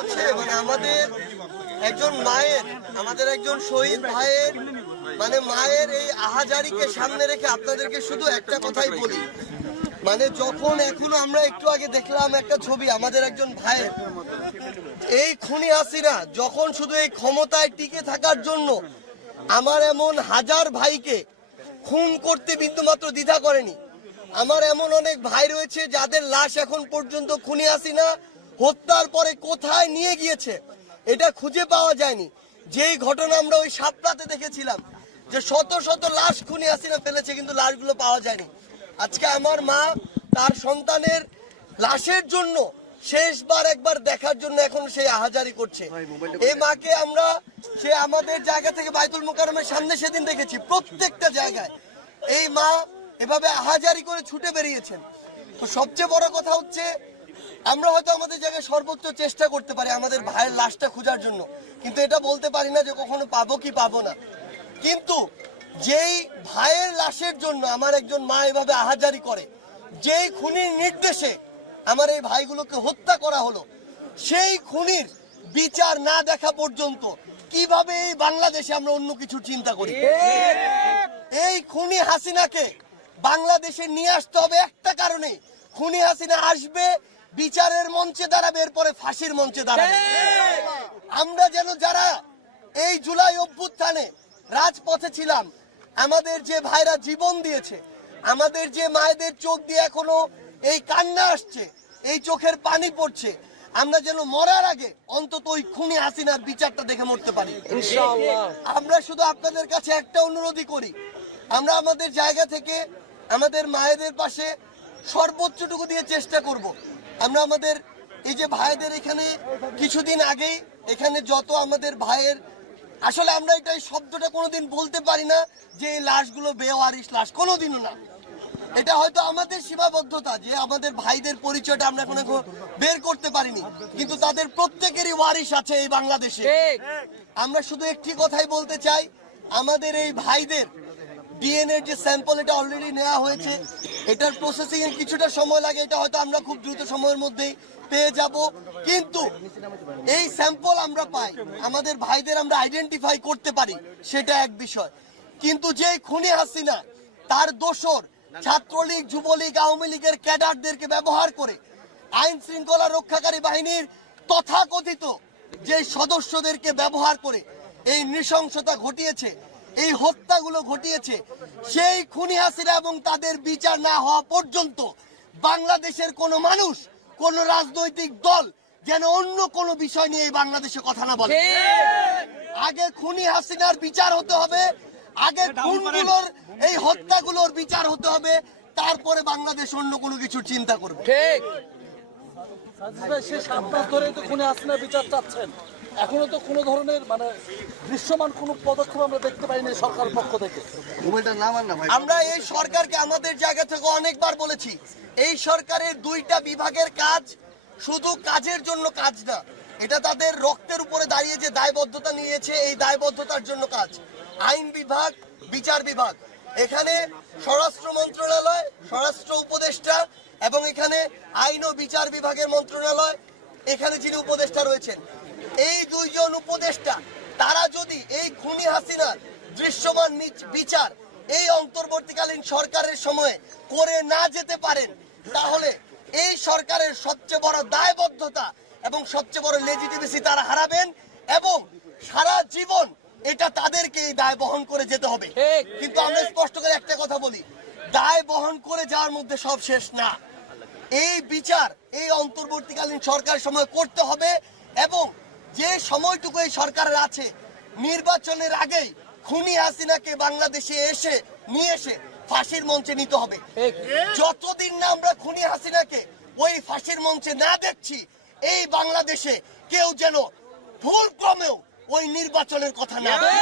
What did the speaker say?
হচ্ছে মানে আমাদের একজন মায়ের, আমাদের একজন শহীদ ভাইয়ের মানে মায়ের এই আহাজারিকে সামনে রেখে আপনাদেরকে শুধু একটা কথাই বলি, মানে যখন এখনো আমরা একটু আগে দেখলাম একটা ছবি আমাদের একজন ভাইয়ের, এই খুনি হাসিনা যখন শুধু এই ক্ষমতায় টিকে থাকার জন্য আমার এমন হাজার ভাইকে খুন করতে বিন্দুমাত্র দ্বিধা করেনি। আমার এমন অনেক ভাই রয়েছে যাদের লাশ এখন পর্যন্ত খুনি হাসিনা হত্যার পরে কোথায় নিয়ে গিয়েছে এটা খুঁজে পাওয়া যায়নি। যেই ঘটনা আমরা ওই সাপলাতে দেখেছিলাম যে শত শত লাশ খুনি হাসিনা ফেলেছে, কিন্তু লাশগুলো পাওয়া যায়নি। আজকে আমার মা তার সন্তানের লাশের জন্য শেষবার একবার দেখার জন্য এখন সেই আহাজারি করছে। এই মাকে আমরা সে আমাদের জায়গা থেকে বাইতুল মোকাররমের সামনে সেদিন দেখেছি, প্রত্যেকটা জায়গায় এই মা এভাবে আহাজারি করে ছুটে বেরিয়েছেন। তো সবচেয়ে বড় কথা হচ্ছে আমরা হয়তো আমাদের জায়গায় সর্বোচ্চ চেষ্টা করতে পারি আমাদের ভাইয়ের লাশটা খোঁজার জন্য, কিন্তু এটা বলতে পারি না যে কখনো পাবো কি পাবো না। কিন্তু যেই ভাইয়ের লাশের জন্য আমার একজন মা এভাবে আহাজারি করে, যেই খুনির নির্দেশে আমার এই ভাইগুলোকে হত্যা করা হলো, সেই খুনির বিচার না দেখা পর্যন্ত কিভাবে এই বাংলাদেশে আমরা অন্য কিছু চিন্তা করি? এই খুনি হাসিনাকে বাংলাদেশে নিয়ে আসতে হবে একটা কারণে, খুনি হাসিনা আসবে বিচারের মঞ্চে দাঁড়াবে, এরপরে ফাঁসির মঞ্চে দাঁড়াবে। আমরা যেন যারা এই জুলাই অভ্যুত্থানে রাজপথে ছিলাম, আমাদের যে ভাইরা জীবন দিয়েছে, আমাদের যে মায়েদের চোখ দিয়ে এখনো এই কান্না আসছে, এই চোখের পানি পড়ছে, আমরা যেন মরার আগে অন্তত ওই খুনি হাসিনার বিচারটা দেখে মরতে পারি ইনশাআল্লাহ। আমরা শুধু আপনাদের কাছে একটা অনুরোধই করি, আমরা আমাদের জায়গা থেকে আমাদের মায়েদের পাশে সর্বোচ্চটুকু দিয়ে চেষ্টা করব। আমরা আমাদের এই যে ভাইদের এখানে কিছুদিন আগেই এখানে যত আমাদের ভাইয়ের, আসলে আমরা এটা এই শব্দটা কোনোদিন বলতে পারি না যে এই লাশগুলো বেওয়ারিশ লাশ, কোনোদিনও না। এটা হয়তো আমাদের সীমাবদ্ধতা যে আমাদের ভাইদের পরিচয়টা আমরা এখন বের করতে পারিনি, কিন্তু তাদের প্রত্যেকেরই ওয়ারিশ আছে এই বাংলাদেশে। আমরা শুধু একটি কথাই বলতে চাই, আমাদের এই ভাইদের ডিএনএ যে স্যাম্পল এটা অলরেডি নেওয়া হয়েছে, এটার প্রসেসিং এর কিছুটা সময় লাগে, এটা হয়তো আমরা খুব দ্রুত সময়ের মধ্যেই পেয়ে যাব। কিন্তু এই স্যাম্পল আমরা পাই, আমাদের ভাইদের আমরা আইডেন্টিফাই করতে পারি, সেটা এক বিষয়। কিন্তু যে খুনি হাসিনা তার দোসর ছাত্রলীগ, যুবলীগ, আওয়ামী লীগের ক্যাডারদেরকে ব্যবহার করে আইন শৃঙ্খলা রক্ষাকারী বাহিনীর তথাকথিত যে সদস্যদেরকে ব্যবহার করে এই নৃশংসতা ঘটিয়েছে, এই হত্যাগুলো ঘটিয়েছে, সেই খুনি হাসিনা এবং তাদের বিচার না হওয়া পর্যন্ত বাংলাদেশের কোনো মানুষ, কোন রাজনৈতিক দল যেন অন্য কোনো বিষয় নিয়ে এই বাংলাদেশে কথা না বলে। আগে খুনি হাসিনার বিচার হতে হবে, আগে খুনগুলোর এই হত্যাগুলোর বিচার হতে হবে, তারপরে বাংলাদেশ অন্য কোনো কিছু চিন্তা করবে। ঠিক সে 7 মাস ধরে তো খুনি হাসিনার বিচার চাচ্ছেন, এখনো তো কোনো ধরনের মানে দৃশ্যমান কোনো পদক্ষেপ আমরা দেখতে পাইনি সরকারের পক্ষ থেকে। আমরা এই সরকারকে আমাদের জায়গা থেকে অনেকবার বলেছি, এই সরকারের 2টা বিভাগের কাজ শুধু কাজের জন্য কাজ না, এটা তাদের রক্তের উপরে দাঁড়িয়ে যে দায়বদ্ধতা নিয়েছে, এই দায়বদ্ধতার জন্য কাজ। আইন বিভাগ, বিচার বিভাগ, এখানে স্বরাষ্ট্র মন্ত্রণালয়, স্বরাষ্ট্র উপদেষ্টা এবং এখানে আইন ও বিচার বিভাগের মন্ত্রণালয়, এখানে যিনি উপদেষ্টা রয়েছেন, এই 2 জন উপদেষ্টা তারা যদি এই খুনি হাসিনার দৃশ্যমান বিচার এই অন্তর্বর্তীকালীন সরকারের সময়ে করে না যেতে পারেন, তাহলে এই সরকারের সবচেয়ে বড় দায়বদ্ধতা এবং সবচেয়ে বড় লেজিটিমেসি তারা হারাবেন এবং সারা জীবন এটা তাদেরকে এই দায় বহন করে যেতে হবে। কিন্তু আমরা স্পষ্ট করে একটা কথা বলি, দায় বহন করে যাওয়ার মধ্যে সব শেষ না। এই বিচার এই অন্তর্বর্তীকালীন সরকারের সময় করতে হবে এবং যে সময়টুকু এই সরকারের আছে, নির্বাচনের আগেই খুনি হাসিনাকে বাংলাদেশে নিয়ে এসে ফাঁসির মঞ্চে নিতে হবে। যতদিন না আমরা খুনি হাসিনাকে ওই ফাঁসির মঞ্চে না দেখছি, এই বাংলাদেশে কেউ যেন ভুল ক্রমেও ওই নির্বাচনের কথা না বলে।